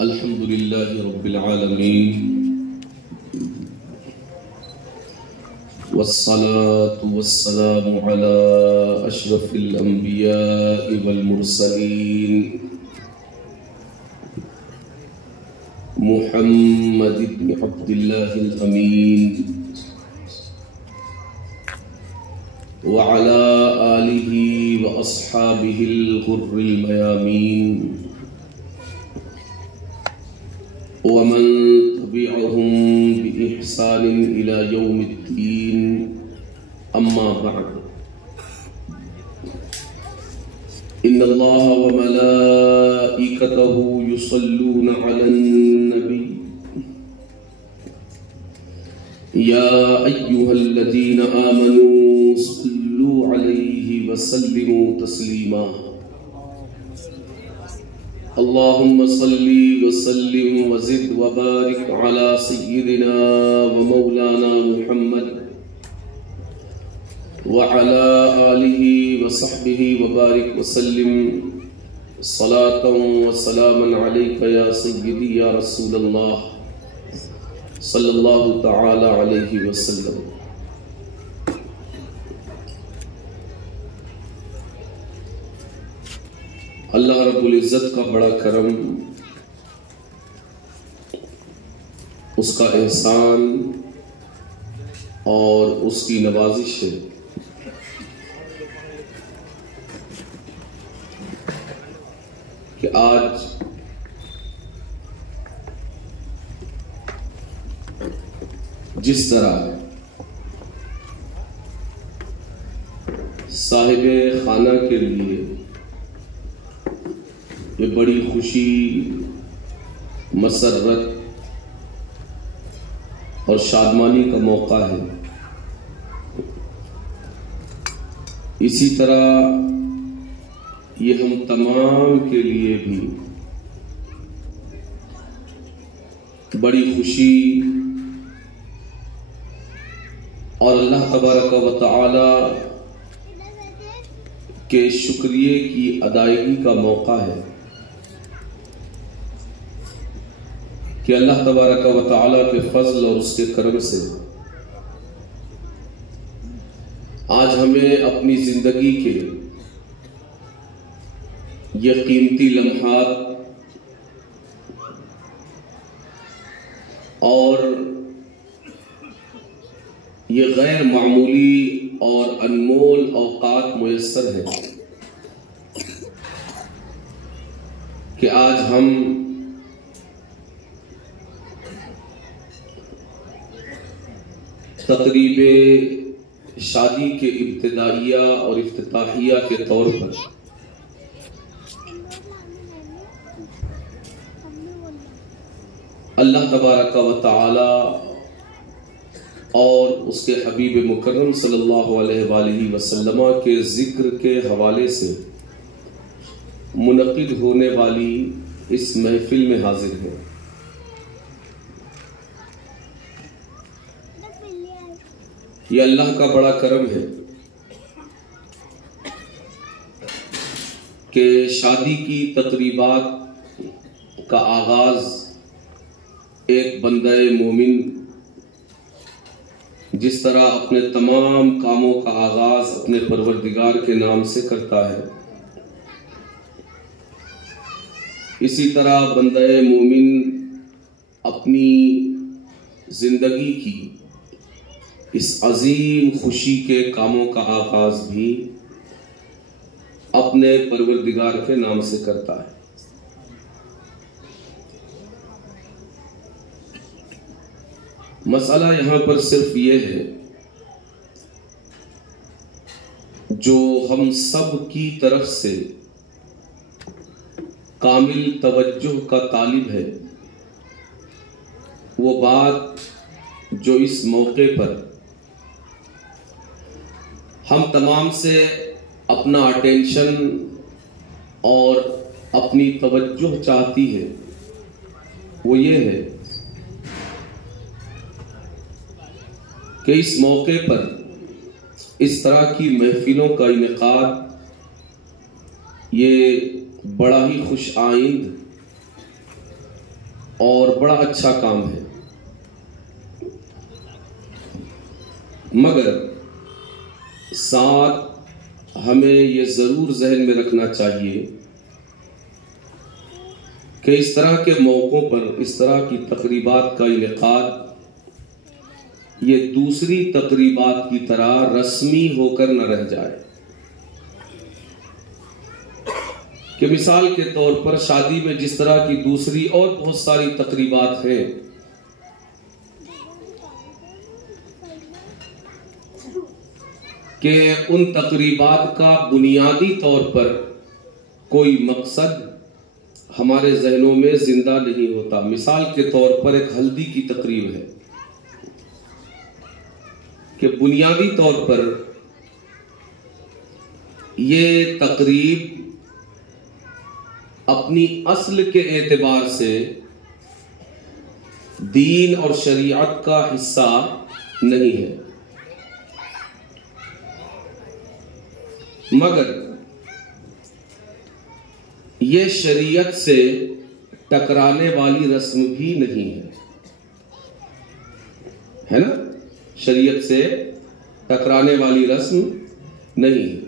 الحمد لله رب العالمين والصلاة والسلام على أشرف الأنبياء والمرسلين محمد بن عبد الله الأمين وعلى آله وأصحابه الغر الميامين ومن تبعهم بإحسان إلى يوم الدين أما بعد إن الله وملائكته يصلون على النبي يا أيها الذين آمنوا صلوا عليه وسلموا تسليما اللهم صل وسلم وزد وبارك على سيدنا ومولانا محمد وعلى آله وصحبه وبارك وسلم صلاة وسلاما عليك يا سيدي يا رسول الله صلی اللہ تعالی علیہ وسلم۔ اللہ رب العزت کا بڑا کرم، اس کا احسان اور اس کی نوازش ہے کہ آج جس طرح صاحب خانہ کے لیے یہ بڑی خوشی، مسرت اور شادمانی کا موقع ہے، اسی طرح یہ ہم تمام کے لیے بھی بڑی خوشی اور اللہ تبارک و تعالی کے شکریہ کی ادائیگی کا موقع ہے کہ اللہ تبارک و تعالی کے فضل اور اس کے کرم سے آج ہمیں اپنی زندگی کے یہ قیمتی لمحات اور یہ غیر معمولی اور انمول اوقات میسر ہے کہ آج ہم تقریب شادی کے ابتدائیہ اور افتتاحیہ کے طور پر اللہ تبارک و تعالی اور اس کے حبیب مکرم صلی اللہ علیہ وآلہ وسلم کے ذکر کے حوالے سے منعقد ہونے والی اس محفل میں حاضر ہے۔ یہ اللہ کا بڑا کرم ہے کہ شادی کی تقریبات کا آغاز ایک بندہ مومن جس طرح اپنے تمام کاموں کا آغاز اپنے پروردگار کے نام سے کرتا ہے، اسی طرح بندہ مومن اپنی زندگی کی اس عظیم خوشی کے کاموں کا آغاز بھی اپنے پروردگار کے نام سے کرتا ہے۔ مسئلہ یہاں پر صرف یہ ہے، جو ہم سب کی طرف سے کامل توجہ کا طالب ہے، وہ بات جو اس موقع پر ہم تمام سے اپنا اٹینشن اور اپنی توجہ چاہتی ہے، وہ یہ ہے کہ اس موقع پر اس طرح کی محفلوں کا انعقاد یہ بڑا ہی خوش آئند اور بڑا اچھا کام ہے، مگر ساتھ ہمیں یہ ضرور ذہن میں رکھنا چاہیے کہ اس طرح کے موقعوں پر اس طرح کی تقریبات کا انعقاد یہ دوسری تقریبات کی طرح رسمی ہو کر نہ رہ جائے، کہ مثال کے طور پر شادی میں جس طرح کی دوسری اور بہت ساری تقریبات ہیں، کہ ان تقریبات کا بنیادی طور پر کوئی مقصد ہمارے ذہنوں میں زندہ نہیں ہوتا۔ مثال کے طور پر ایک ہلدی کی تقریب ہے کہ بنیادی طور پر یہ تقریب اپنی اصل کے اعتبار سے دین اور شریعت کا حصہ نہیں ہے، مگر یہ شریعت سے ٹکرانے والی رسم بھی نہیں ہے نا؟ شریعت سے ٹکرانے والی رسم نہیں ہے۔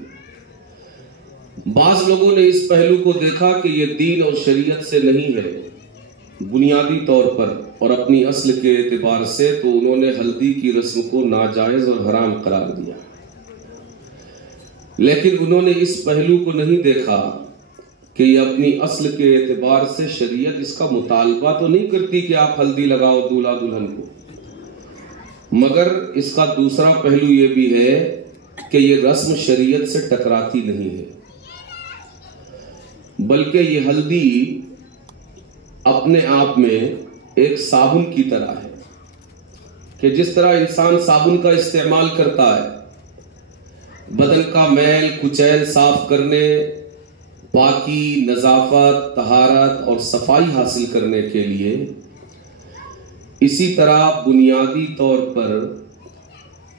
بعض لوگوں نے اس پہلو کو دیکھا کہ یہ دین اور شریعت سے نہیں ہے بنیادی طور پر اور اپنی اصل کے اعتبار سے، تو انہوں نے ہلدی کی رسم کو ناجائز اور حرام قرار دیا، لیکن انہوں نے اس پہلو کو نہیں دیکھا کہ یہ اپنی اصل کے اعتبار سے شریعت اس کا مطالبہ تو نہیں کرتی کہ آپ ہلدی لگاؤ دولہا دلہن کو، مگر اس کا دوسرا پہلو یہ بھی ہے کہ یہ رسم شریعت سے ٹکراتی نہیں ہے، بلکہ یہ ہلدی اپنے آپ میں ایک صابن کی طرح ہے کہ جس طرح انسان صابن کا استعمال کرتا ہے بدن کا میل کچیل صاف کرنے، پاکی، نظافت، طہارت اور صفائی حاصل کرنے کے لیے، اسی طرح بنیادی طور پر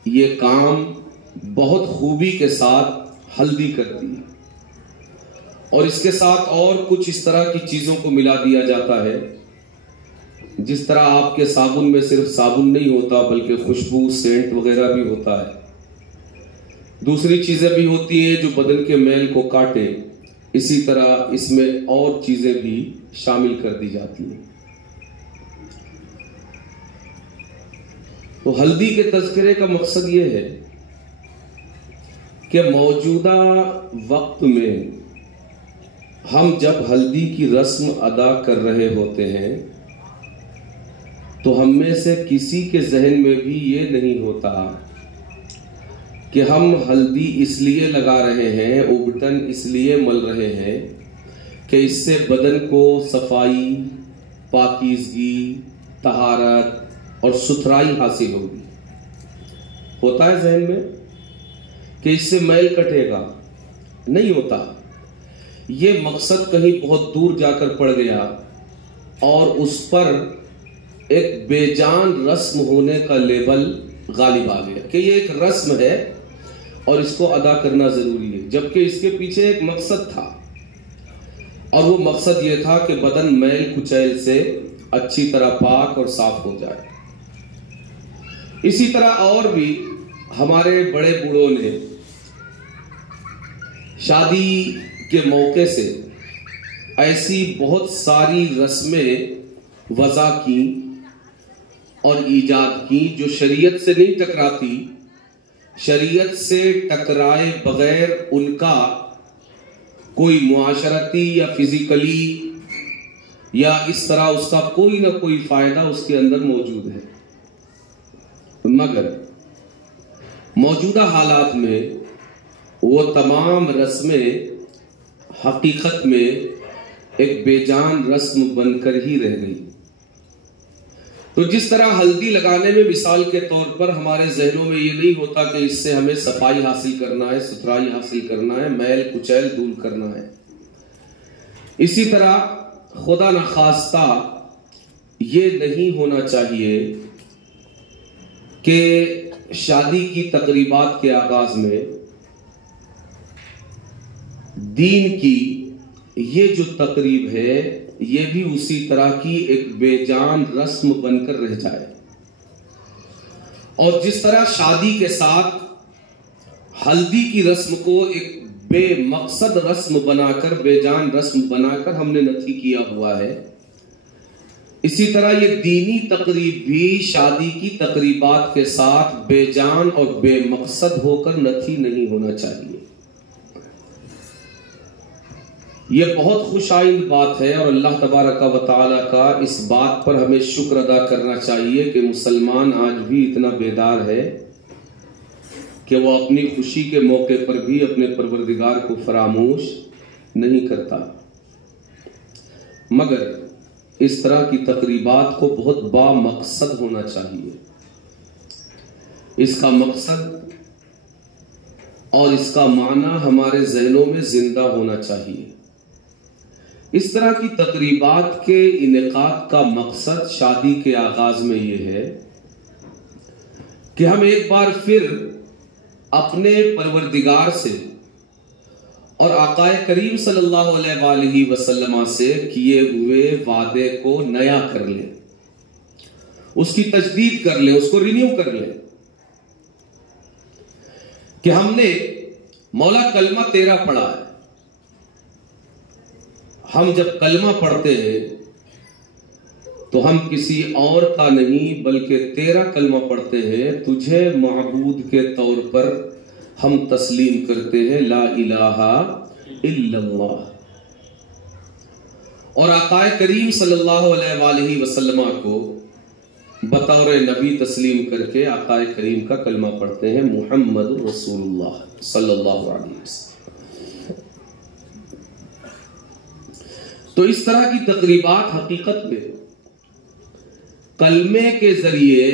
یہ کام بہت خوبی کے ساتھ ہلدی کرتی ہے، اور اس کے ساتھ اور کچھ اس طرح کی چیزوں کو ملا دیا جاتا ہے، جس طرح آپ کے صابن میں صرف صابن نہیں ہوتا بلکہ خوشبو، سینٹ وغیرہ بھی ہوتا ہے، دوسری چیزیں بھی ہوتی ہیں جو بدن کے میل کو کاٹے، اسی طرح اس میں اور چیزیں بھی شامل کر دی جاتی ہیں۔ تو ہلدی کے تذکرے کا مقصد یہ ہے کہ موجودہ وقت میں ہم جب ہلدی کی رسم ادا کر رہے ہوتے ہیں تو ہم میں سے کسی کے ذہن میں بھی یہ نہیں ہوتا کہ ہم ہلدی اس لیے لگا رہے ہیں، ابٹن اس لیے مل رہے ہیں کہ اس سے بدن کو صفائی، پاکیزگی، طہارت اور ستھرائی حاصل ہوگی۔ ہوتا ہے ذہن میں کہ اس سے میل کٹے گا؟ نہیں ہوتا۔ یہ مقصد کہیں بہت دور جا کر پڑ گیا اور اس پر ایک بے جان رسم ہونے کا لیبل غالب آ گیا کہ یہ ایک رسم ہے اور اس کو ادا کرنا ضروری ہے، جبکہ اس کے پیچھے ایک مقصد تھا، اور وہ مقصد یہ تھا کہ بدن میل کچیل سے اچھی طرح پاک اور صاف ہو جائے۔ اسی طرح اور بھی ہمارے بڑے بوڑھوں نے شادی کے موقع سے ایسی بہت ساری رسمیں وضع کی اور ایجاد کی جو شریعت سے نہیں ٹکراتی، شریعت سے ٹکرائے بغیر ان کا کوئی معاشرتی یا فزیکلی یا اس طرح اس کا کوئی نہ کوئی فائدہ اس کے اندر موجود ہے، مگر موجودہ حالات میں وہ تمام رسمیں حقیقت میں ایک بے جان رسم بن کر ہی رہ گئی۔ تو جس طرح ہلدی لگانے میں مثال کے طور پر ہمارے ذہنوں میں یہ نہیں ہوتا کہ اس سے ہمیں صفائی حاصل کرنا ہے، ستھرائی حاصل کرنا ہے، میل کچیل دور کرنا ہے، اسی طرح خدا نخواستہ یہ نہیں ہونا چاہیے کہ شادی کی تقریبات کے آغاز میں دین کی یہ جو تقریب ہے یہ بھی اسی طرح کی ایک بے جان رسم بن کر رہ جائے. اور جس طرح شادی کے ساتھ ہلدی کی رسم کو ایک بے مقصد رسم بنا کر، بے جان رسم بنا کر ہم نے نتھی کیا ہوا ہے، اسی طرح یہ دینی تقریب بھی شادی کی تقریبات کے ساتھ بے جان اور بے مقصد ہو کر نتھی نہیں ہونا چاہیے. یہ بہت خوش آئند بات ہے اور اللہ تبارک و تعالی کا اس بات پر ہمیں شکر ادا کرنا چاہیے کہ مسلمان آج بھی اتنا بیدار ہے کہ وہ اپنی خوشی کے موقع پر بھی اپنے پروردگار کو فراموش نہیں کرتا. مگر اس طرح کی تقریبات کو بہت با مقصد ہونا چاہیے. اس کا مقصد اور اس کا معنی ہمارے ذہنوں میں زندہ ہونا چاہیے. اس طرح کی تقریبات کے انعقاد کا مقصد شادی کے آغاز میں یہ ہے کہ ہم ایک بار پھر اپنے پروردگار سے اور آقا کریم صلی اللہ علیہ وآلہ وسلم سے کیے ہوئے وعدے کو نیا کر لیں، اس کی تجدید کر لیں، اس کو رینیو کر لیں کہ ہم نے مولا کلمہ تیرا پڑھا ہے. ہم جب کلمہ پڑھتے ہیں تو ہم کسی اور کا نہیں بلکہ تیرا کلمہ پڑھتے ہیں، تجھے معبود کے طور پر ہم تسلیم کرتے ہیں، لا الہ الا اللہ. اور آقا کریم صلی اللہ علیہ وآلہ وسلم کو بطور نبی تسلیم کر کے آقا کریم کا کلمہ پڑھتے ہیں، محمد رسول اللہ صلی اللہ علیہ وسلم. تو اس طرح کی تقریبات حقیقت میں کلمے کے ذریعے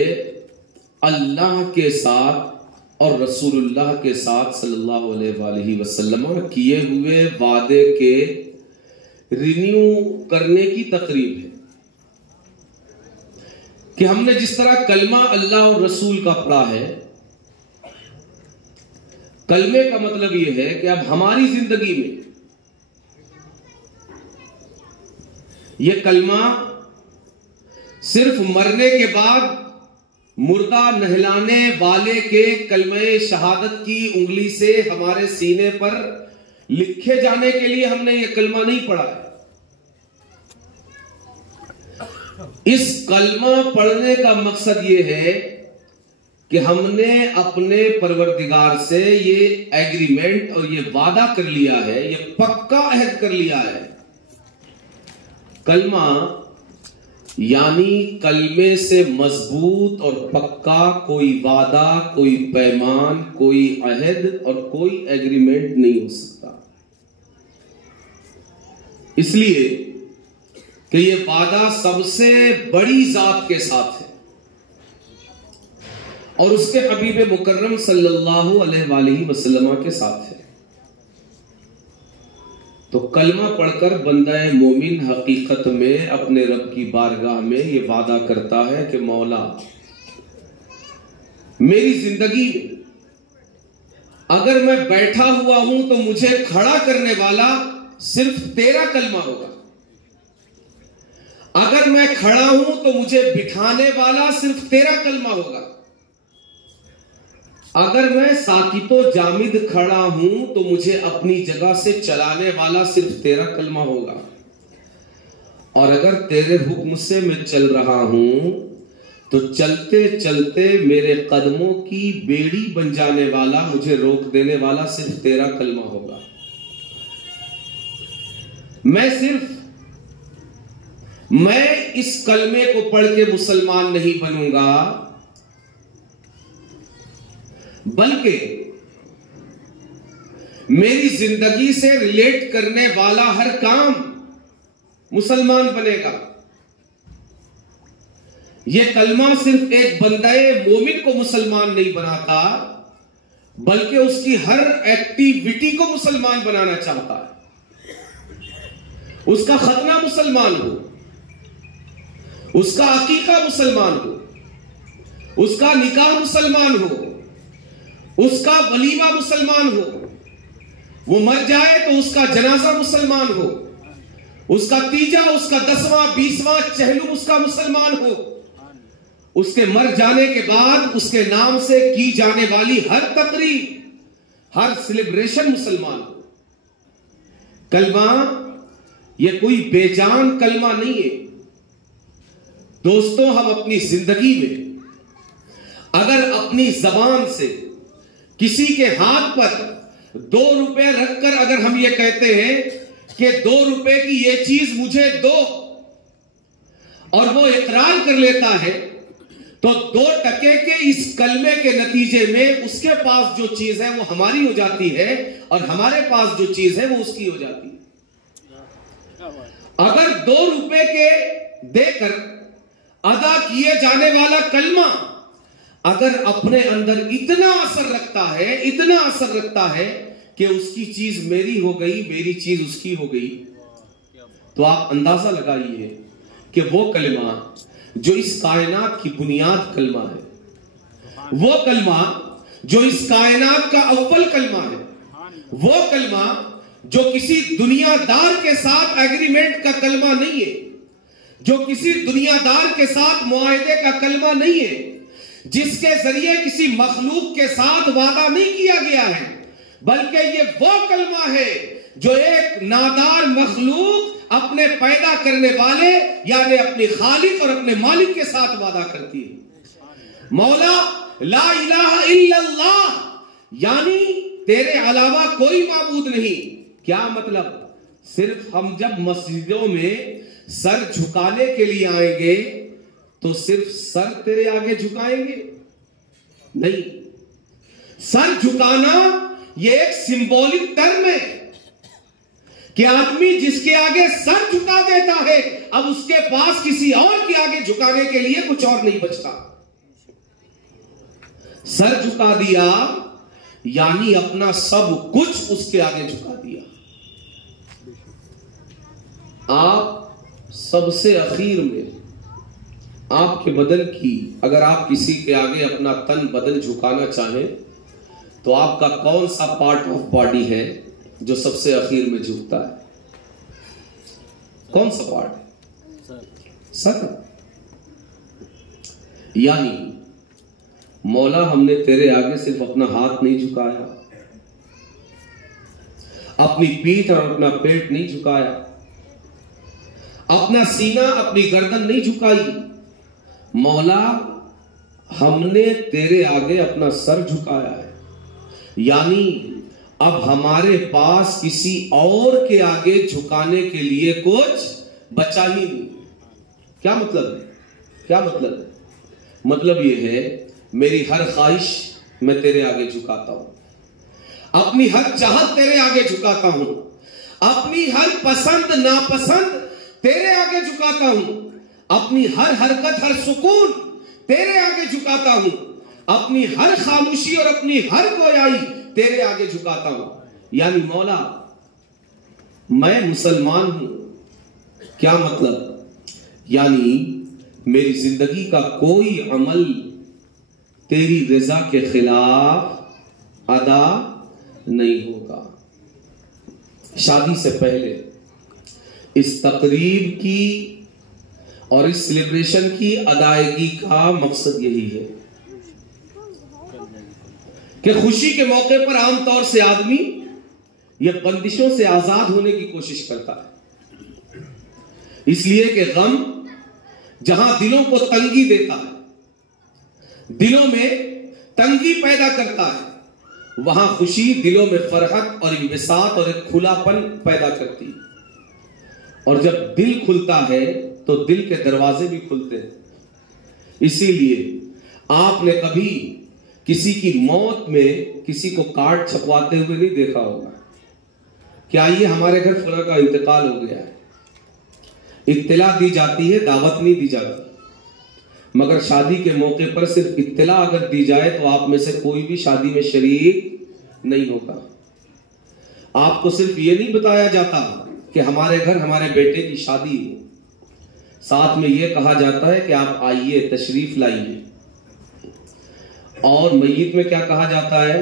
اللہ کے ساتھ اور رسول اللہ کے ساتھ صلی اللہ علیہ وآلہ وسلم کیے ہوئے وعدے کے رینیو کرنے کی تقریب ہے کہ ہم نے جس طرح کلمہ اللہ اور رسول کا پڑھا ہے. کلمے کا مطلب یہ ہے کہ اب ہماری زندگی میں یہ کلمہ صرف مرنے کے بعد مردہ نہلانے والے کے کلمہ شہادت کی انگلی سے ہمارے سینے پر لکھے جانے کے لیے ہم نے یہ کلمہ نہیں پڑھا ہے. اس کلمہ پڑھنے کا مقصد یہ ہے کہ ہم نے اپنے پروردگار سے یہ ایگریمنٹ اور یہ وعدہ کر لیا ہے، یہ پکا عہد کر لیا ہے. کلمہ یعنی کلمے سے مضبوط اور پکا کوئی وعدہ، کوئی پیمان، کوئی عہد اور کوئی ایگریمنٹ نہیں ہو سکتا. اس لیے کہ یہ وعدہ سب سے بڑی ذات کے ساتھ ہے اور اس کے حبیب مکرم صلی اللہ علیہ وآلہ وسلم کے ساتھ ہے. تو کلمہ پڑھ کر بندہ مومن حقیقت میں اپنے رب کی بارگاہ میں یہ وعدہ کرتا ہے کہ مولا میری زندگی میں اگر میں بیٹھا ہوا ہوں تو مجھے کھڑا کرنے والا صرف تیرا کلمہ ہوگا، اگر میں کھڑا ہوں تو مجھے بٹھانے والا صرف تیرا کلمہ ہوگا، اگر میں ساکت و جامد کھڑا ہوں تو مجھے اپنی جگہ سے چلانے والا صرف تیرا کلمہ ہوگا، اور اگر تیرے حکم سے میں چل رہا ہوں تو چلتے چلتے میرے قدموں کی بیڑی بن جانے والا، مجھے روک دینے والا صرف تیرا کلمہ ہوگا. میں اس کلمے کو پڑھ کے مسلمان نہیں بنوں گا، بلکہ میری زندگی سے ریلیٹ کرنے والا ہر کام مسلمان بنے گا. یہ کلمہ صرف ایک بندہ مومن کو مسلمان نہیں بناتا بلکہ اس کی ہر ایکٹیویٹی کو مسلمان بنانا چاہتا ہے. اس کا ختنہ مسلمان ہو، اس کا عقیقہ مسلمان ہو، اس کا نکاح مسلمان ہو، اس کا ولیمہ مسلمان ہو، وہ مر جائے تو اس کا جنازہ مسلمان ہو، اس کا تیجا، اس کا 10واں 20واں چہلم اس کا مسلمان ہو، اس کے مر جانے کے بعد اس کے نام سے کی جانے والی ہر تقریب، ہر سیلیبریشن مسلمان ہو۔ کلمہ یہ کوئی بے جان کلمہ نہیں ہے دوستوں۔ ہم اپنی زندگی میں اگر اپنی زبان سے کسی کے ہاتھ پر 2 روپے رکھ کر اگر ہم یہ کہتے ہیں کہ 2 روپے کی یہ چیز مجھے دو، اور وہ اقرار کر لیتا ہے، تو 2 ٹکے کے اس کلمے کے نتیجے میں اس کے پاس جو چیز ہے وہ ہماری ہو جاتی ہے، اور ہمارے پاس جو چیز ہے وہ اس کی ہو جاتی ہے۔ اگر 2 روپے کے دے کر ادا کیے جانے والا کلمہ اگر اپنے اندر اتنا اثر رکھتا ہے، اتنا اثر رکھتا ہے کہ اس کی چیز میری ہو گئی، میری چیز اس کی ہو گئی، تو آپ اندازہ لگائیے کہ وہ کلمہ جو اس کائنات کی بنیاد کلمہ ہے، وہ کلمہ جو اس کائنات کا اول کلمہ ہے، وہ کلمہ جو کسی دنیا دار کے ساتھ ایگریمنٹ کا کلمہ نہیں ہے، جو کسی دنیا دار کے ساتھ معاہدے کا کلمہ نہیں ہے، جس کے ذریعے کسی مخلوق کے ساتھ وعدہ نہیں کیا گیا ہے، بلکہ یہ وہ کلمہ ہے جو ایک نادار مخلوق اپنے پیدا کرنے والے یعنی اپنے خالق اور اپنے مالک کے ساتھ وعدہ کرتی ہے۔ مولا لا الہ الا اللہ، یعنی تیرے علاوہ کوئی معبود نہیں۔ کیا مطلب؟ صرف ہم جب مسجدوں میں سر جھکانے کے لیے آئیں گے تو صرف سر تیرے آگے جھکائیں گے؟ نہیں، سر جھکانا یہ ایک سمبولک ٹرم ہے کہ آدمی جس کے آگے سر جھکا دیتا ہے اب اس کے پاس کسی اور کے آگے جھکانے کے لیے کچھ اور نہیں بچتا۔ سر جھکا دیا یعنی اپنا سب کچھ اس کے آگے جھکا دیا۔ آپ سب سے اخیر میں آپ کے بدن کی اگر آپ کسی کے آگے اپنا تن بدن جھکانا چاہیں تو آپ کا کون سا پارٹ آف باڈی ہے جو سب سے اخیر میں جھکتا ہے؟ کون سا پارٹ ہے؟ سر۔ یعنی مولا ہم نے تیرے آگے صرف اپنا ہاتھ نہیں جھکایا، اپنی پیٹھ اور اپنا پیٹ نہیں جھکایا، اپنا سینہ اپنی گردن نہیں جھکائی، مولا ہم نے تیرے آگے اپنا سر جھکایا ہے۔ یعنی اب ہمارے پاس کسی اور کے آگے جھکانے کے لیے کچھ بچا ہی نہیں۔ کیا مطلب ہے؟ کیا مطلب ہے؟ مطلب یہ ہے میری ہر خواہش میں تیرے آگے جھکاتا ہوں، اپنی ہر چاہت تیرے آگے جھکاتا ہوں، اپنی ہر پسند ناپسند تیرے آگے جھکاتا ہوں، اپنی ہر حرکت ہر سکون تیرے آگے جھکاتا ہوں، اپنی ہر خاموشی اور اپنی ہر گویائی تیرے آگے جھکاتا ہوں۔ یعنی مولا میں مسلمان ہوں۔ کیا مطلب؟ یعنی میری زندگی کا کوئی عمل تیری رضا کے خلاف ادا نہیں ہوگا۔ شادی سے پہلے اس تقریب کی اور اس سیلیبریشن کی ادائیگی کا مقصد یہی ہے کہ خوشی کے موقع پر عام طور سے آدمی یہ بندشوں سے آزاد ہونے کی کوشش کرتا ہے، اس لیے کہ غم جہاں دلوں کو تنگی دیتا ہے، دلوں میں تنگی پیدا کرتا ہے، وہاں خوشی دلوں میں فرحت اور انبساط اور ایک کھلا پن پیدا کرتی ہے۔ اور جب دل کھلتا ہے تو دل کے دروازے بھی کھلتے ہیں۔ اسی لیے آپ نے کبھی کسی کی موت میں کسی کو کارڈ چھپواتے ہوئے نہیں دیکھا ہوگا کہ آئیے ہمارے گھر فلاں کا انتقال ہو گیا ہے۔ اطلاع دی جاتی ہے، دعوت نہیں دی جاتی۔ مگر شادی کے موقع پر صرف اطلاع اگر دی جائے تو آپ میں سے کوئی بھی شادی میں شریک نہیں ہوگا۔ آپ کو صرف یہ نہیں بتایا جاتا کہ ہمارے گھر ہمارے بیٹے کی شادی ہے، ساتھ میں یہ کہا جاتا ہے کہ آپ آئیے، تشریف لائیے۔ اور میت میں کیا کہا جاتا ہے؟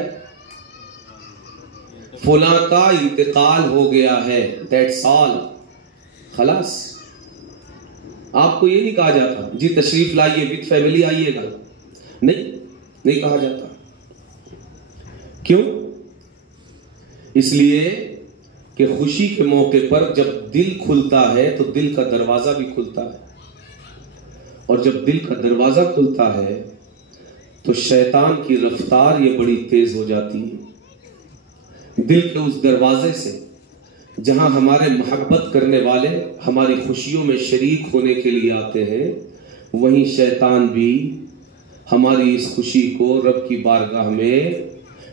فلاں کا انتقال ہو گیا ہے، دیٹس آل، خلاص. آپ کو یہ نہیں کہا جاتا جی تشریف لائیے وتھ فیملی آئیے گا, نہیں کہا جاتا. کیوں؟ اس لیے کہ خوشی کے موقع پر جب دل کھلتا ہے تو دل کا دروازہ بھی کھلتا ہے, اور جب دل کا دروازہ کھلتا ہے تو شیطان کی رفتار یہ بڑی تیز ہو جاتی ہے. دل کے اس دروازے سے جہاں ہمارے محبت کرنے والے ہماری خوشیوں میں شریک ہونے کے لیے آتے ہیں, وہیں شیطان بھی ہماری اس خوشی کو رب کی بارگاہ میں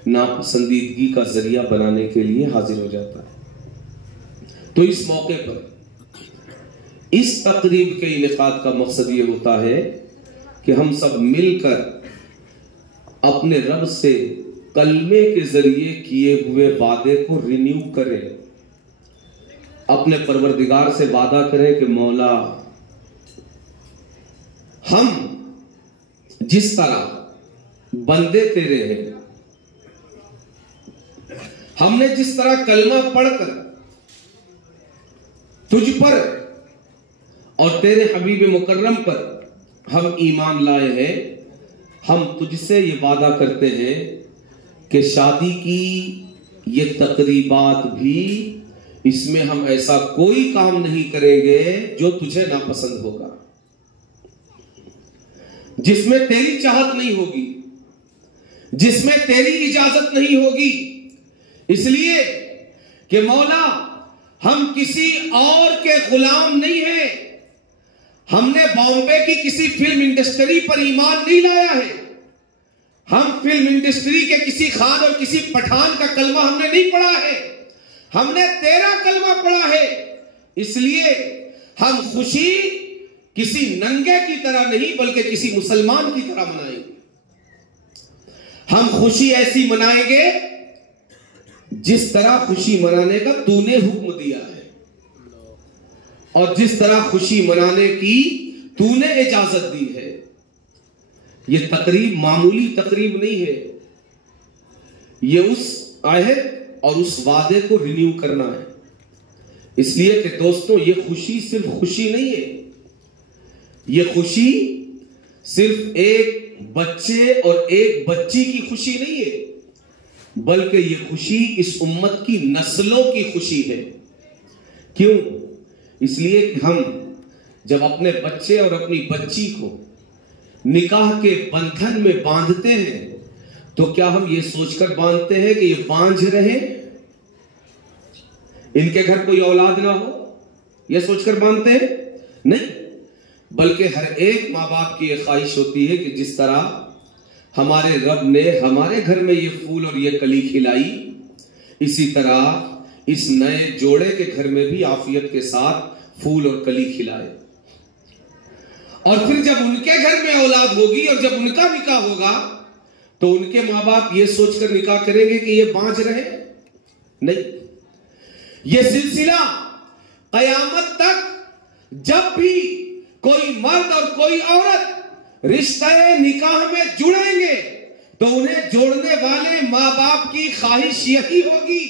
ناپسندیدگی کا ذریعہ بنانے کے لیے حاضر ہو جاتا ہے. تو اس موقع پر اس تقریب کے انعقاد کا مقصد یہ ہوتا ہے کہ ہم سب مل کر اپنے رب سے کلمے کے ذریعے کیے ہوئے وعدے کو رینیو کریں, اپنے پروردگار سے وعدہ کریں کہ مولا ہم جس طرح بندے تیرے ہیں, ہم نے جس طرح کلمہ پڑھ کر تجھ پر اور تیرے حبیب مکرم پر ہم ایمان لائے ہیں, ہم تجھ سے یہ وعدہ کرتے ہیں کہ شادی کی یہ تقریبات بھی اس میں ہم ایسا کوئی کام نہیں کریں گے جو تجھے ناپسند ہوگا, جس میں تیری چاہت نہیں ہوگی, جس میں تیری اجازت نہیں ہوگی. اس لیے کہ مولا ہم کسی اور کے غلام نہیں ہیں, ہم نے بامبے کی کسی فلم انڈسٹری پر ایمان نہیں لایا ہے, ہم فلم انڈسٹری کے کسی خان اور کسی پٹھان کا کلمہ ہم نے نہیں پڑھا ہے, ہم نے تیرا کلمہ پڑھا ہے. اس لیے ہم خوشی کسی ننگے کی طرح نہیں بلکہ کسی مسلمان کی طرح منائیں گے. ہم خوشی ایسی منائیں گے جس طرح خوشی منانے کا تو نے حکم دیا ہے, اور جس طرح خوشی منانے کی تو نے اجازت دی ہے. یہ تقریب معمولی تقریب نہیں ہے, یہ اس عہد اور اس وعدے کو رینیو کرنا ہے. اس لیے کہ دوستوں یہ خوشی صرف خوشی نہیں ہے, یہ خوشی صرف ایک بچے اور ایک بچی کی خوشی نہیں ہے, بلکہ یہ خوشی اس امت کی نسلوں کی خوشی ہے. کیوں؟ اس لیے کہ ہم جب اپنے بچے اور اپنی بچی کو نکاح کے بندھن میں باندھتے ہیں تو کیا ہم یہ سوچ کر باندھتے ہیں کہ یہ بانجھ رہے, ان کے گھر کوئی اولاد نہ ہو, یہ سوچ کر باندھتے ہیں؟ نہیں, بلکہ ہر ایک ماں باپ کی یہ خواہش ہوتی ہے کہ جس طرح ہمارے رب نے ہمارے گھر میں یہ پھول اور یہ کلی کھلائی, اسی طرح اس نئے جوڑے کے گھر میں بھی عافیت کے ساتھ پھول اور کلی کھلائے. اور پھر جب ان کے گھر میں اولاد ہوگی اور جب ان کا نکاح ہوگا تو ان کے ماں باپ یہ سوچ کر نکاح کریں گے کہ یہ بانجھ رہے. نہیں, یہ سلسلہ قیامت تک جب بھی کوئی مرد اور کوئی عورت رشتہ نکاح میں جڑیں گے تو انہیں جوڑنے والے ماں باپ کی خواہش یہی ہوگی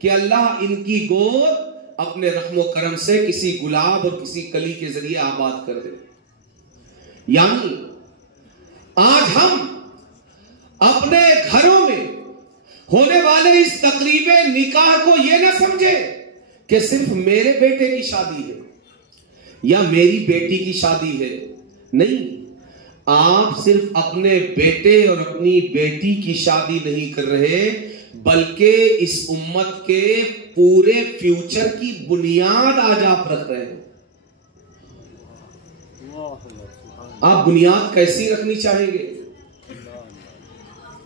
کہ اللہ ان کی گود اپنے رحم و کرم سے کسی گلاب اور کسی کلی کے ذریعے آباد کر دے. یعنی آج ہم اپنے گھروں میں ہونے والے اس تقریب نکاح کو یہ نہ سمجھے کہ صرف میرے بیٹے کی شادی ہے یا میری بیٹی کی شادی ہے. نہیں, آپ صرف اپنے بیٹے اور اپنی بیٹی کی شادی نہیں کر رہے بلکہ اس امت کے پورے فیوچر کی بنیاد آج آپ رکھ رہے ہیں. آپ بنیاد کیسی رکھنی چاہیں گے؟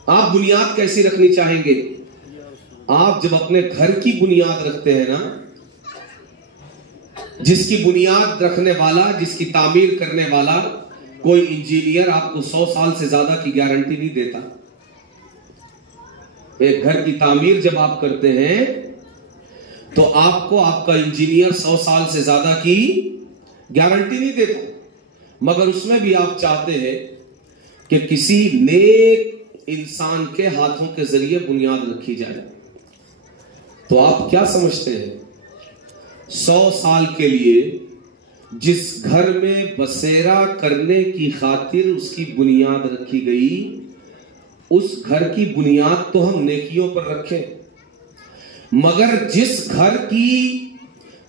آپ بنیاد کیسی رکھنی چاہیں گے؟ آپ جب اپنے گھر کی بنیاد رکھتے ہیں نا, جس کی بنیاد رکھنے والا, جس کی تعمیر کرنے والا کوئی انجینئر آپ کو 100 سال سے زیادہ کی گارنٹی نہیں دیتا. ایک گھر کی تعمیر جب آپ کرتے ہیں تو آپ کو آپ کا انجینئر 100 سال سے زیادہ کی گارنٹی نہیں دیتا, مگر اس میں بھی آپ چاہتے ہیں کہ کسی نیک انسان کے ہاتھوں کے ذریعے بنیاد رکھی جائے. تو آپ کیا سمجھتے ہیں 100 سال کے لیے جس گھر میں بسیرا کرنے کی خاطر اس کی بنیاد رکھی گئی، اس گھر کی بنیاد تو ہم نیکیوں پر رکھیں، مگر جس گھر کی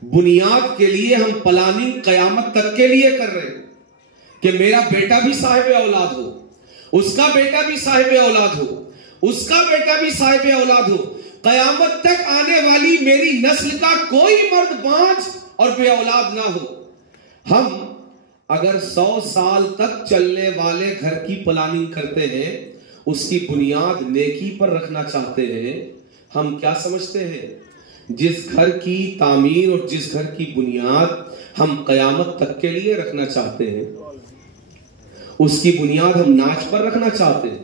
بنیاد کے لیے ہم پلاننگ قیامت تک کے لیے کر رہے ہیں کہ میرا بیٹا بھی صاحب اولاد ہو، اس کا بیٹا بھی صاحب اولاد ہو، اس کا بیٹا بھی صاحب اولاد ہو، قیامت تک آنے والی میری نسل کا کوئی مرد بانجھ اور بے اولاد نہ ہو، ہم اگر 100 سال تک چلنے والے گھر کی پلاننگ کرتے ہیں، اس کی بنیاد نیکی پر رکھنا چاہتے ہیں، ہم کیا سمجھتے ہیں؟ جس گھر کی تعمیر اور جس گھر کی بنیاد ہم قیامت تک کے لیے رکھنا چاہتے ہیں، اس کی بنیاد ہم ناچ پر رکھنا چاہتے ہیں،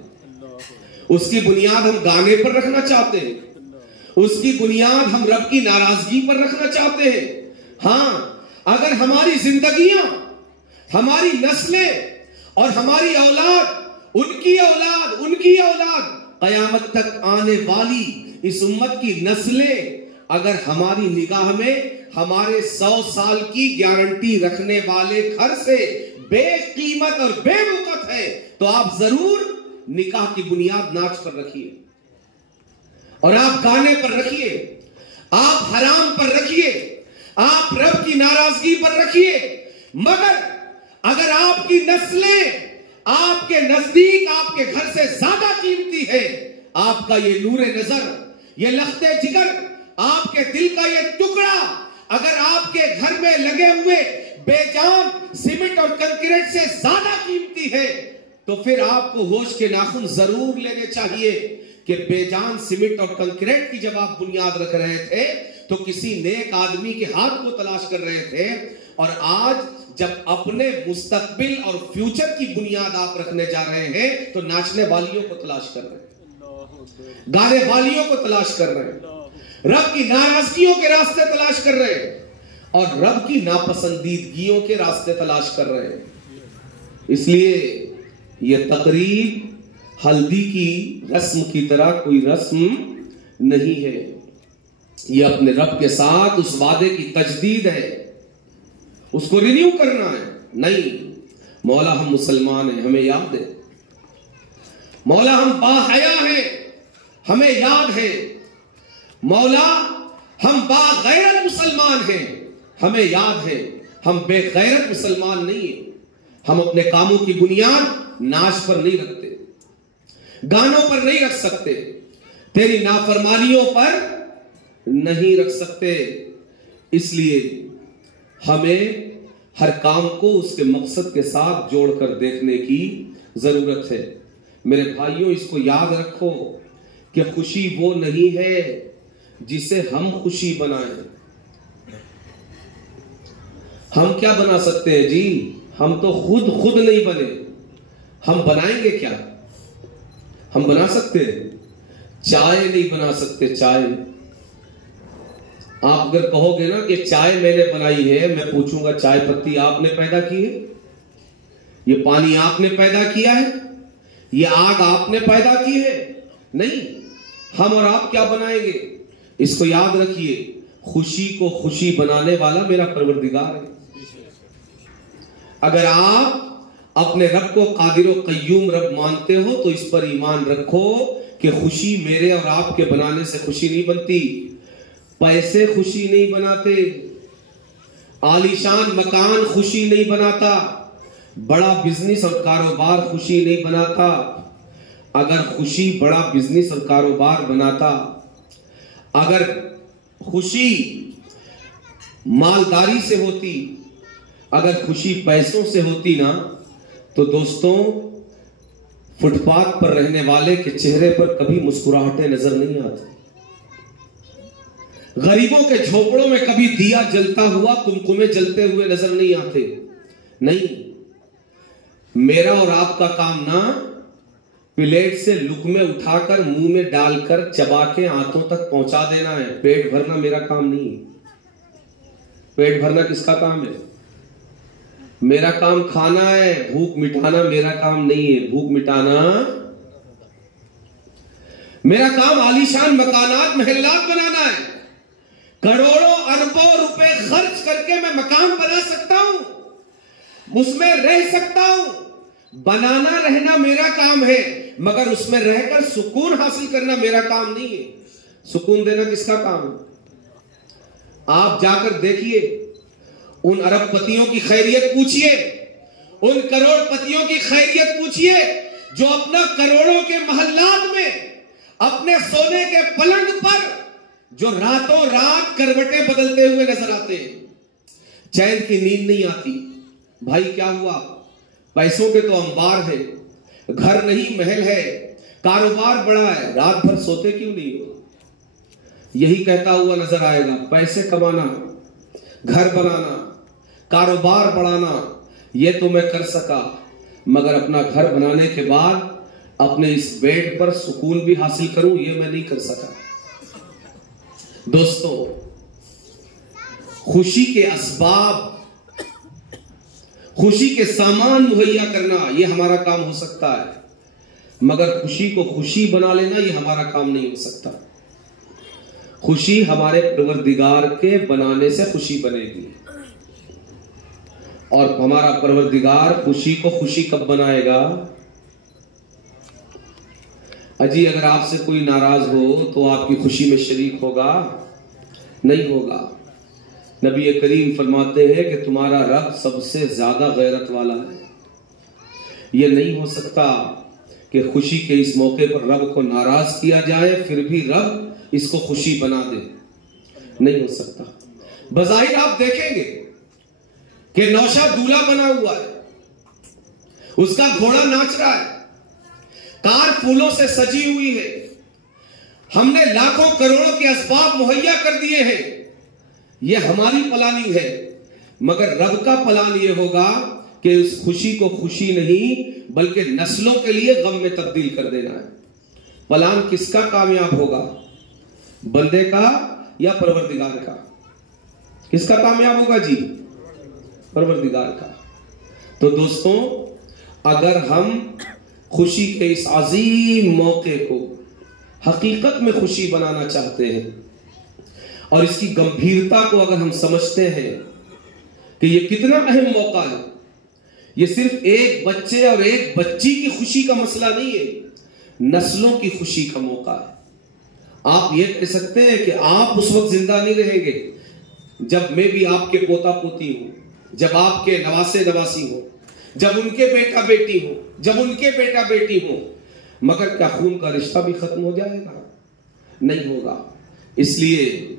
اس کی بنیاد ہم گانے پر رکھنا چاہتے ہیں، اس کی بنیاد ہم رب کی ناراضگی پر رکھنا چاہتے ہیں۔ ہاں، اگر ہماری زندگیاں، ہماری نسلیں اور ہماری اولاد، ان کی اولاد قیامت تک آنے والی اس امت کی نسلیں اگر ہماری نگاہ میں ہمارے 100 سال کی گارنٹی رکھنے والے گھر سے بے قیمت اور بے وقت ہے، تو آپ ضرور نکاح کی بنیاد ناچ پر رکھیے، اور آپ گانے پر رکھیے، آپ حرام پر رکھیے، آپ رب کی ناراضگی پر رکھیے، مگر اگر آپ کی نسلیں آپ کے نزدیک آپ کے گھر سے زیادہ قیمتی ہے، آپ کا یہ نور نظر، یہ لخت جگر، آپ کے دل کا یہ ٹکڑا اگر آپ کے گھر میں لگے ہوئے بے جان سیمنٹ اور کنکریٹ سے زیادہ قیمتی ہے، تو پھر آپ کو ہوش کے ناخن ضرور لینے چاہیے کہ بے جان سیمنٹ اور کنکریٹ کی جب آپ بنیاد رکھ رہے تھے تو کسی نیک آدمی کے ہاتھ کو تلاش کر رہے تھے، اور آج جب اپنے مستقبل اور فیوچر کی بنیاد آپ رکھنے جا رہے ہیں تو ناچنے والیوں کو تلاش کر رہے ہیں، گانے والیوں کو تلاش کر رہے ہیں، رب کی ناراضگیوں کے راستے تلاش کر رہے ہیں، اور رب کی ناپسندیدگیوں کے راستے تلاش کر رہے ہیں۔ اس لیے یہ تقریب ہلدی کی رسم کی طرح کوئی رسم نہیں ہے، یہ اپنے رب کے ساتھ اس وعدے کی تجدید ہے، اس کو رینیو کرنا ہے۔ نہیں، مولا ہم مسلمان ہیں، ہمیں یاد ہے، مولا ہم باحیا ہیں، ہمیں یاد ہے، مولا ہم باغیرت مسلمان ہیں، ہمیں یاد ہے، ہم بے غیرت مسلمان نہیں ہیں، ہم اپنے کاموں کی بنیاد ناچ پر نہیں رکھتے، گانوں پر نہیں رکھ سکتے، تیری نافرمانیوں پر نہیں رکھ سکتے۔ اس لیے ہمیں ہر کام کو اس کے مقصد کے ساتھ جوڑ کر دیکھنے کی ضرورت ہے۔ میرے بھائیوں، اس کو یاد رکھو کہ خوشی وہ نہیں ہے جسے ہم خوشی بنائیں۔ ہم کیا بنا سکتے ہیں جی؟ ہم تو خود نہیں بنے، ہم بنائیں گے کیا؟ ہم بنا سکتے ہیں؟ چائے نہیں بنا سکتے۔ چائے آپ اگر کہو گے نا کہ چائے میں نے بنائی ہے، میں پوچھوں گا چائے پتی آپ نے پیدا کی ہے؟ یہ پانی آپ نے پیدا کیا ہے؟ یہ آگ آپ نے پیدا کی ہے؟ نہیں، ہم اور آپ کیا بنائیں گے؟ اس کو یاد رکھیے، خوشی کو خوشی بنانے والا میرا پروردگار ہے۔ اگر آپ اپنے رب کو قادر و قیوم رب مانتے ہو تو اس پر ایمان رکھو کہ خوشی میرے اور آپ کے بنانے سے خوشی نہیں بنتی، پیسے خوشی نہیں بناتے، عالیشان مکان خوشی نہیں بناتا، بڑا بزنس اور کاروبار خوشی نہیں بناتا۔ اگر خوشی بڑا بزنس اور کاروبار بناتا، اگر خوشی مالداری سے ہوتی، اگر خوشی پیسوں سے ہوتی نا، تو دوستوں فٹ پاتھ پر رہنے والے کے چہرے پر کبھی مسکراہٹیں نظر نہیں آتی، غریبوں کے جھوپڑوں میں کبھی دیا جلتا ہوا کمکمے جلتے ہوئے نظر نہیں آتے۔ نہیں، میرا اور آپ کا کام نا پلیٹ سے لقمے اٹھا کر منہ میں ڈال کر چبا کے آنتوں تک پہنچا دینا ہے، پیٹ بھرنا میرا کام نہیں ہے۔ پیٹ بھرنا کس کا کام ہے؟ میرا کام کھانا ہے، بھوک مٹانا میرا کام نہیں ہے۔ بھوک مٹانا میرا کام عالیشان مکانات محلات بنانا ہے، کروڑوں اربوں روپے خرچ کر کے میں مکان بنا سکتا ہوں، اس میں رہ سکتا ہوں، بنانا رہنا میرا کام ہے، مگر اس میں رہ کر سکون حاصل کرنا میرا کام نہیں ہے۔ سکون دینا کس کا کام ہے؟ آپ جا کر دیکھیے، ان ارب پتیوں کی خیریت پوچھئے، ان کروڑ پتیوں کی خیریت پوچھئے جو اپنا کروڑوں کے محلات میں اپنے سونے کے پلنگ پر جو راتوں رات کروٹیں بدلتے ہوئے نظر آتے ہیں، چین کی نیند نہیں آتی۔ بھائی کیا ہوا؟ پیسوں کے تو انبار ہے، گھر نہیں محل ہے، کاروبار بڑا ہے، رات بھر سوتے کیوں نہیں ہو؟ یہی کہتا ہوا نظر آئے گا، پیسے کمانا، گھر بنانا، کاروبار بڑھانا، یہ تو میں کر سکا، مگر اپنا گھر بنانے کے بعد اپنے اس بیڈ پر سکون بھی حاصل کروں، یہ میں نہیں کر سکا۔ دوستو، خوشی کے اسباب، خوشی کے سامان مہیا کرنا یہ ہمارا کام ہو سکتا ہے، مگر خوشی کو خوشی بنا لینا یہ ہمارا کام نہیں ہو سکتا۔ خوشی ہمارے پروردگار کے بنانے سے خوشی بنے گی، اور ہمارا پروردگار خوشی کو خوشی کب بنائے گا؟ اجی اگر آپ سے کوئی ناراض ہو تو آپ کی خوشی میں شریک ہوگا؟ نہیں ہوگا۔ نبی کریم فرماتے ہیں کہ تمہارا رب سب سے زیادہ غیرت والا ہے۔ یہ نہیں ہو سکتا کہ خوشی کے اس موقع پر رب کو ناراض کیا جائے پھر بھی رب اس کو خوشی بنا دے، نہیں ہو سکتا۔ بظاہر آپ دیکھیں گے کہ نوشا دولہا بنا ہوا ہے، اس کا گھوڑا ناچ رہا ہے، کار پھولوں سے سجی ہوئی ہے، ہم نے لاکھوں کروڑوں کے اسباب مہیا کر دیے ہیں، یہ ہماری پلاننگ ہے، مگر رب کا پلان یہ ہوگا کہ اس خوشی کو خوشی نہیں بلکہ نسلوں کے لیے غم میں تبدیل کر دینا ہے۔ پلان کس کا کامیاب ہوگا؟ بندے کا یا پروردگار کا؟ کس کا کامیاب ہوگا جی؟ پروردگار کا۔ تو دوستوں، اگر ہم خوشی کے اس عظیم موقع کو حقیقت میں خوشی بنانا چاہتے ہیں اور اس کی گمبھیرتا کو اگر ہم سمجھتے ہیں کہ یہ کتنا اہم موقع ہے، یہ صرف ایک بچے اور ایک بچی کی خوشی کا مسئلہ نہیں ہے، نسلوں کی خوشی کا موقع ہے۔ آپ یہ کہہ سکتے ہیں کہ آپ اس وقت زندہ نہیں رہیں گے جب میں بھی آپ کے پوتا پوتی ہوں، جب آپ کے نواسے نواسی ہوں، جب ان کے بیٹا بیٹی ہوں، جب ان کے بیٹا بیٹی ہوں، مگر کیا خون کا رشتہ بھی ختم ہو جائے گا؟ نہیں ہوگا۔ اس لیے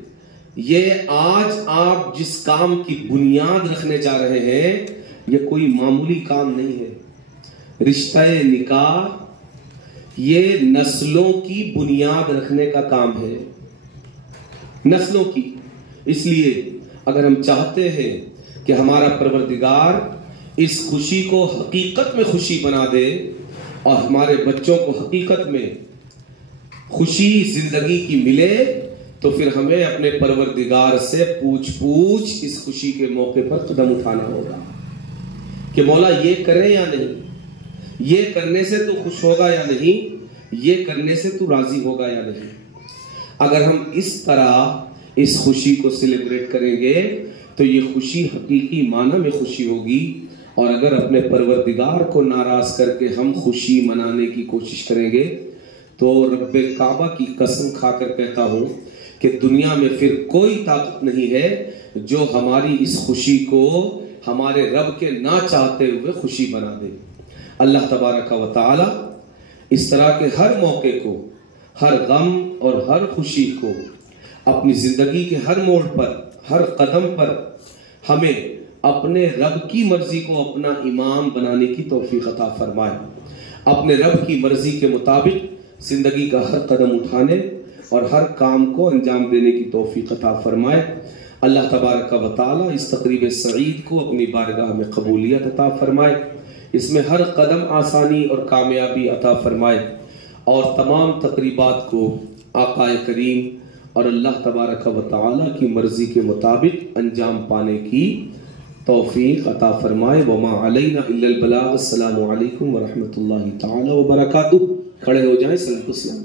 یہ آج آپ جس کام کی بنیاد رکھنے جا رہے ہیں یہ کوئی معمولی کام نہیں ہے۔ رشتہ نکاح یہ نسلوں کی بنیاد رکھنے کا کام ہے، نسلوں کی۔ اس لیے اگر ہم چاہتے ہیں کہ ہمارا پروردگار اس خوشی کو حقیقت میں خوشی بنا دے اور ہمارے بچوں کو حقیقت میں خوشی زندگی کی ملے، تو پھر ہمیں اپنے پروردگار سے پوچھ اس خوشی کے موقع پر قدم اٹھانا ہوگا کہ مولا یہ کریں یا نہیں، یہ کرنے سے تو خوش ہوگا یا نہیں، یہ کرنے سے تو راضی ہوگا یا نہیں۔ اگر ہم اس طرح اس خوشی کو سیلیبریٹ کریں گے تو یہ خوشی حقیقی معنی میں خوشی ہوگی، اور اگر اپنے پروردگار کو ناراض کر کے ہم خوشی منانے کی کوشش کریں گے تو رب کعبہ کی قسم کھا کر کہتا ہوں کہ دنیا میں پھر کوئی طاقت نہیں ہے جو ہماری اس خوشی کو ہمارے رب کے نہ چاہتے ہوئے خوشی بنا دے۔ اللہ تبارک و تعالی اس طرح کے ہر موقع کو، ہر غم اور ہر خوشی کو اپنی زندگی کے ہر موڑ پر، ہر قدم پر ہمیں اپنے رب کی مرضی کو اپنا امام بنانے کی توفیق عطا فرمائے، اپنے رب کی مرضی کے مطابق زندگی کا ہر قدم اٹھانے اور ہر کام کو انجام دینے کی توفیق عطا فرمائے۔ اللہ تبارک و تعالی اس تقریب سعید کو اپنی بارگاہ میں قبولیت عطا فرمائے، اس میں ہر قدم آسانی اور کامیابی عطا فرمائے، اور تمام تقریبات کو آقا کریم اور اللہ تبارک و تعالی کی مرضی کے مطابق انجام پانے کی توفیق عطا فرمائے۔ وما علینا الا البلاغ۔ السلام علیکم ورحمۃ اللہ تعالی وبرکاتہ۔ کھڑے ہو جائیں، صلاۃ والسلام۔